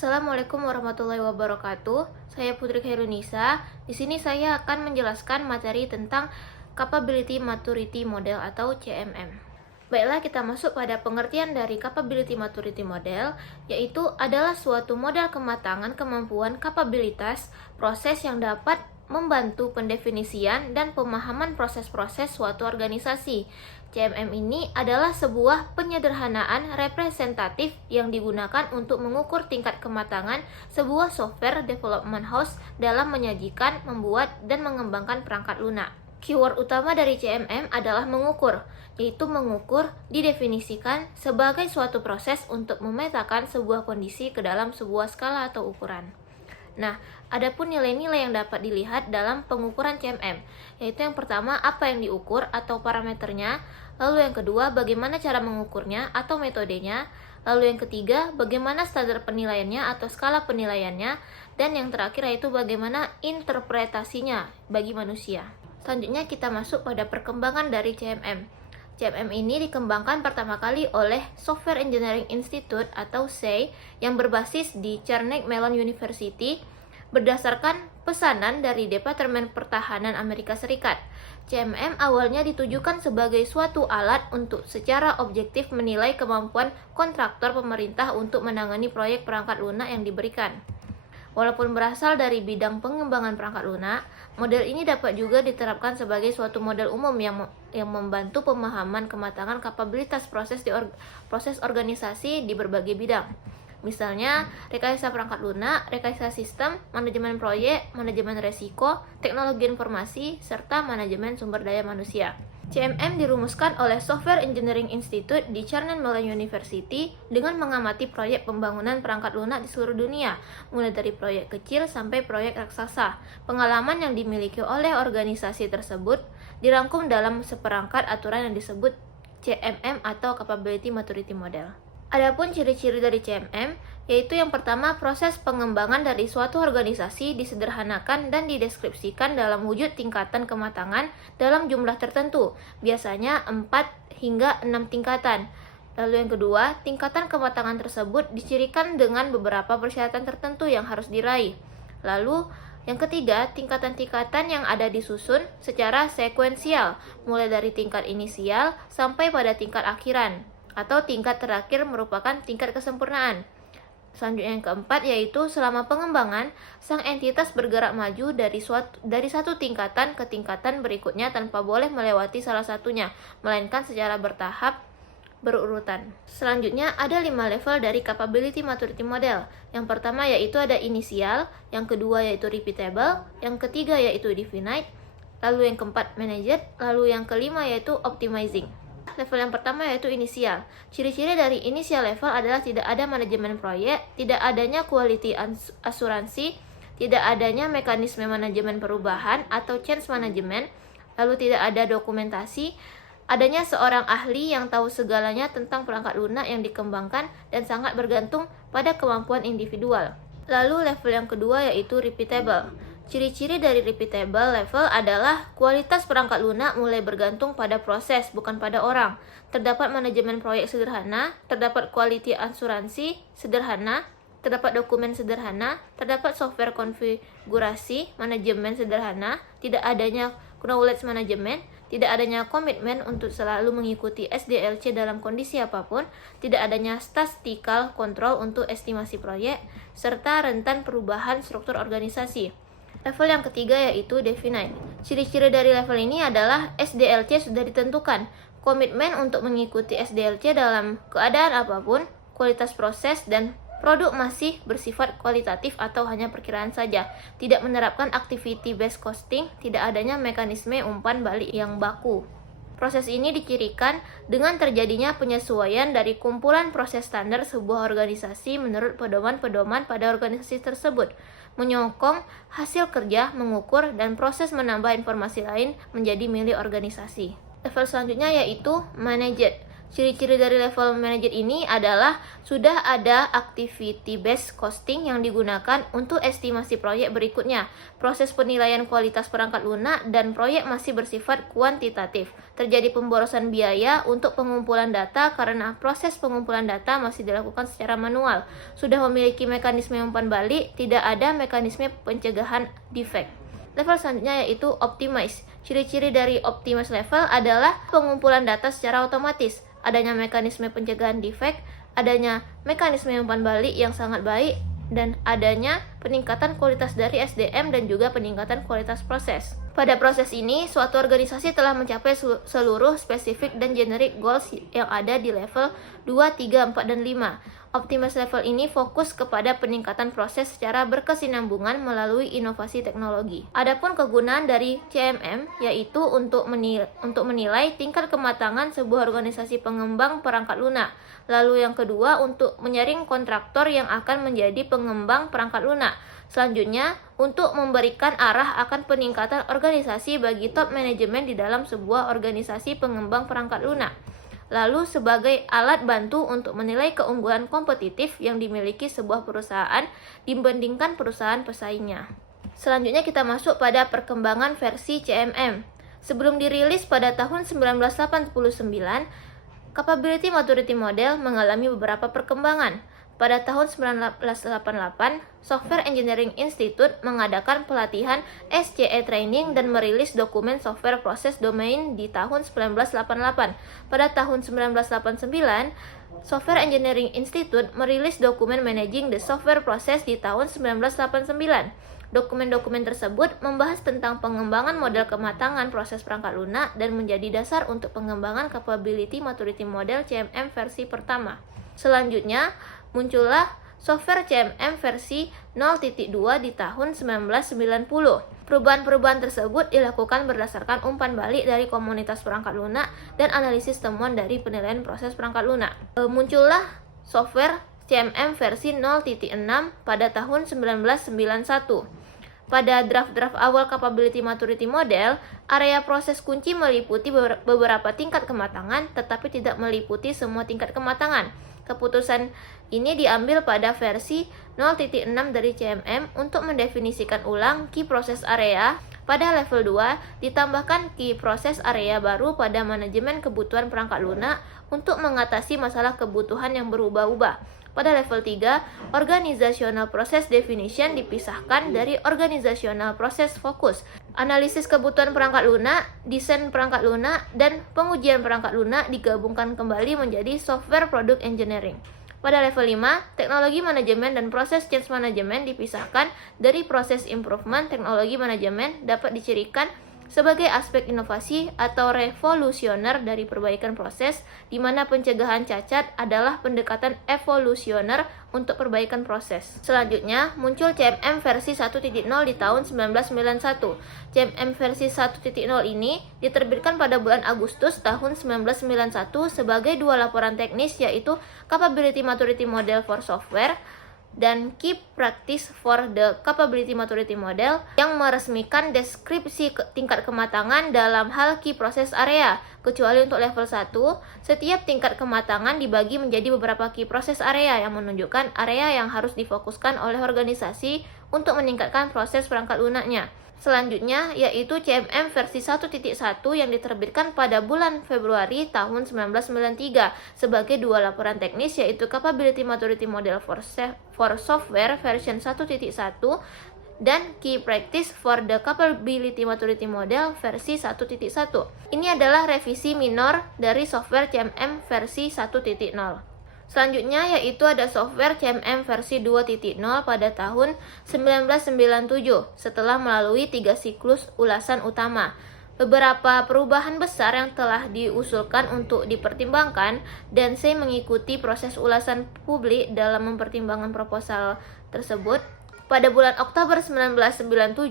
Assalamualaikum warahmatullahi wabarakatuh. Saya Putri Khairunisa. Di sini saya akan menjelaskan materi tentang Capability Maturity Model atau CMM. Baiklah, kita masuk pada pengertian dari Capability Maturity Model, yaitu adalah suatu model kematangan kemampuan kapabilitas proses yang dapat membantu pendefinisian dan pemahaman proses-proses suatu organisasi. CMM ini adalah sebuah penyederhanaan representatif yang digunakan untuk mengukur tingkat kematangan sebuah software development house dalam menyajikan, membuat, dan mengembangkan perangkat lunak. Keyword utama dari CMM adalah mengukur, yaitu mengukur didefinisikan sebagai suatu proses untuk memetakan sebuah kondisi ke dalam sebuah skala atau ukuran. Nah, adapun nilai-nilai yang dapat dilihat dalam pengukuran CMM, yaitu yang pertama apa yang diukur atau parameternya, lalu yang kedua bagaimana cara mengukurnya atau metodenya, lalu yang ketiga bagaimana standar penilaiannya atau skala penilaiannya, dan yang terakhir yaitu bagaimana interpretasinya bagi manusia. Selanjutnya kita masuk pada perkembangan dari CMM. CMM ini dikembangkan pertama kali oleh Software Engineering Institute atau SEI yang berbasis di Carnegie Mellon University berdasarkan pesanan dari Departemen Pertahanan Amerika Serikat. CMM awalnya ditujukan sebagai suatu alat untuk secara objektif menilai kemampuan kontraktor pemerintah untuk menangani proyek perangkat lunak yang diberikan. Walaupun berasal dari bidang pengembangan perangkat lunak, model ini dapat juga diterapkan sebagai suatu model umum yang membantu pemahaman kematangan kapabilitas proses organisasi di berbagai bidang. Misalnya, rekayasa perangkat lunak, rekayasa sistem, manajemen proyek, manajemen resiko, teknologi informasi, serta manajemen sumber daya manusia. CMM dirumuskan oleh Software Engineering Institute di Carnegie Mellon University dengan mengamati proyek pembangunan perangkat lunak di seluruh dunia, mulai dari proyek kecil sampai proyek raksasa. Pengalaman yang dimiliki oleh organisasi tersebut dirangkum dalam seperangkat aturan yang disebut CMM atau Capability Maturity Model. Adapun ciri-ciri dari CMM, yaitu yang pertama proses pengembangan dari suatu organisasi disederhanakan dan dideskripsikan dalam wujud tingkatan kematangan dalam jumlah tertentu, biasanya 4 hingga 6 tingkatan. Lalu yang kedua, tingkatan kematangan tersebut dicirikan dengan beberapa persyaratan tertentu yang harus diraih. Lalu yang ketiga, tingkatan-tingkatan yang ada disusun secara sekuensial, mulai dari tingkat inisial sampai pada tingkat akhiran, atau tingkat terakhir merupakan tingkat kesempurnaan. Selanjutnya yang keempat yaitu selama pengembangan, sang entitas bergerak maju dari satu tingkatan ke tingkatan berikutnya tanpa boleh melewati salah satunya, melainkan secara bertahap berurutan. Selanjutnya ada 5 level dari Capability Maturity Model. Yang pertama yaitu ada inisial, yang kedua yaitu repeatable, yang ketiga yaitu definite, lalu yang keempat managed, lalu yang kelima yaitu optimizing. Level yang pertama yaitu inisial. Ciri-ciri dari inisial level adalah tidak ada manajemen proyek, tidak adanya quality asuransi, tidak adanya mekanisme manajemen perubahan atau change management, lalu tidak ada dokumentasi, adanya seorang ahli yang tahu segalanya tentang perangkat lunak yang dikembangkan dan sangat bergantung pada kemampuan individual. Lalu level yang kedua yaitu repeatable. Ciri-ciri dari repeatable level adalah kualitas perangkat lunak mulai bergantung pada proses, bukan pada orang. Terdapat manajemen proyek sederhana, terdapat quality asuransi sederhana, terdapat dokumen sederhana, terdapat software konfigurasi manajemen sederhana, tidak adanya knowledge management, tidak adanya komitmen untuk selalu mengikuti SDLC dalam kondisi apapun, tidak adanya statistical control untuk estimasi proyek, serta rentan perubahan struktur organisasi. Level yang ketiga yaitu definite. Ciri-ciri dari level ini adalah SDLC sudah ditentukan, komitmen untuk mengikuti SDLC dalam keadaan apapun, kualitas proses dan produk masih bersifat kualitatif atau hanya perkiraan saja, tidak menerapkan activity based costing, tidak adanya mekanisme umpan balik yang baku. Proses ini dicirikan dengan terjadinya penyesuaian dari kumpulan proses standar sebuah organisasi menurut pedoman-pedoman pada organisasi tersebut, menyokong hasil kerja, mengukur, dan proses menambah informasi lain menjadi milik organisasi. Level selanjutnya yaitu managed. Ciri-ciri dari level manager ini adalah sudah ada activity based costing yang digunakan untuk estimasi proyek berikutnya. Proses penilaian kualitas perangkat lunak dan proyek masih bersifat kuantitatif. Terjadi pemborosan biaya untuk pengumpulan data karena proses pengumpulan data masih dilakukan secara manual. Sudah memiliki mekanisme umpan balik, tidak ada mekanisme pencegahan defect. Level selanjutnya yaitu optimize. Ciri-ciri dari optimize level adalah pengumpulan data secara otomatis, adanya mekanisme pencegahan defect, adanya mekanisme umpan balik yang sangat baik, dan adanya peningkatan kualitas dari SDM dan juga peningkatan kualitas proses. Pada proses ini, suatu organisasi telah mencapai seluruh spesifik dan generic goals yang ada di level 2, 3, 4, dan 5. Optimize level ini fokus kepada peningkatan proses secara berkesinambungan melalui inovasi teknologi. Adapun kegunaan dari CMM yaitu untuk menilai tingkat kematangan sebuah organisasi pengembang perangkat lunak. Lalu yang kedua untuk menyaring kontraktor yang akan menjadi pengembang perangkat lunak. Selanjutnya, untuk memberikan arah akan peningkatan organisasi bagi top manajemen di dalam sebuah organisasi pengembang perangkat lunak. Lalu sebagai alat bantu untuk menilai keunggulan kompetitif yang dimiliki sebuah perusahaan dibandingkan perusahaan pesaingnya. Selanjutnya kita masuk pada perkembangan versi CMM. Sebelum dirilis pada tahun 1989, Capability Maturity Model mengalami beberapa perkembangan. Pada tahun 1988, Software Engineering Institute mengadakan pelatihan SCE Training dan merilis dokumen Software Process Domain di tahun 1988. Pada tahun 1989, Software Engineering Institute merilis dokumen Managing the Software Process di tahun 1989. Dokumen-dokumen tersebut membahas tentang pengembangan model kematangan proses perangkat lunak dan menjadi dasar untuk pengembangan Capability Maturity Model CMM versi pertama. Selanjutnya, muncullah software CMM versi 0.2 di tahun 1990. Perubahan-perubahan tersebut dilakukan berdasarkan umpan balik dari komunitas perangkat lunak dan analisis temuan dari penilaian proses perangkat lunak. Muncullah software CMM versi 0.6 pada tahun 1991. Pada draft-draft awal Capability Maturity Model, area proses kunci meliputi beberapa tingkat kematangan, tetapi tidak meliputi semua tingkat kematangan. Keputusan ini diambil pada versi 0.6 dari CMM untuk mendefinisikan ulang key process area. Pada level 2, ditambahkan key process area baru pada manajemen kebutuhan perangkat lunak untuk mengatasi masalah kebutuhan yang berubah-ubah. Pada level 3, Organizational Process Definition dipisahkan dari Organizational Process Focus. Analisis kebutuhan perangkat lunak, desain perangkat lunak, dan pengujian perangkat lunak digabungkan kembali menjadi Software Product Engineering. Pada level 5, teknologi manajemen dan proses change management dipisahkan dari proses improvement. Teknologi manajemen dapat dicirikan sebagai aspek inovasi atau revolusioner dari perbaikan proses, di mana pencegahan cacat adalah pendekatan evolusioner untuk perbaikan proses. Selanjutnya, muncul CMM versi 1.0 di tahun 1991. CMM versi 1.0 ini diterbitkan pada bulan Agustus tahun 1991 sebagai dua laporan teknis, yaitu Capability Maturity Model for Software dan Key Practice for the Capability Maturity Model yang meresmikan deskripsi tingkat kematangan dalam hal key process area. Kecuali untuk level 1, setiap tingkat kematangan dibagi menjadi beberapa key process area yang menunjukkan area yang harus difokuskan oleh organisasi untuk meningkatkan proses perangkat lunaknya. Selanjutnya yaitu CMM versi 1.1 yang diterbitkan pada bulan Februari tahun 1993 sebagai dua laporan teknis, yaitu Capability Maturity Model for Software version 1.1 dan Key Practice for the Capability Maturity Model versi 1.1. Ini adalah revisi minor dari software CMM versi 1.0. Selanjutnya yaitu ada software CMM versi 2.0 pada tahun 1997 setelah melalui 3 siklus ulasan utama. Beberapa perubahan besar yang telah diusulkan untuk dipertimbangkan dan saya mengikuti proses ulasan publik dalam mempertimbangkan proposal tersebut. Pada bulan Oktober 1997,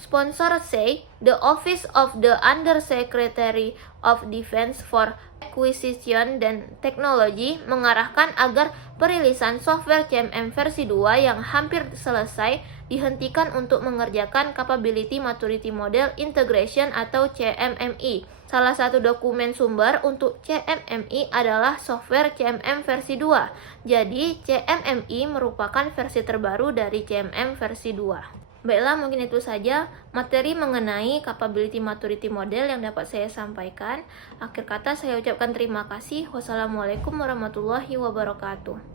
sponsor SEI, the Office of the Undersecretary of Defense for Acquisition dan Technology, mengarahkan agar perilisan software CMM versi 2 yang hampir selesai dihentikan untuk mengerjakan Capability Maturity Model Integration atau CMMI. Salah satu dokumen sumber untuk CMMI adalah software CMM versi 2. Jadi, CMMI merupakan versi terbaru dari CMM versi 2. Baiklah, mungkin itu saja materi mengenai capability maturity model yang dapat saya sampaikan. Akhir kata saya ucapkan terima kasih. Wassalamualaikum warahmatullahi wabarakatuh.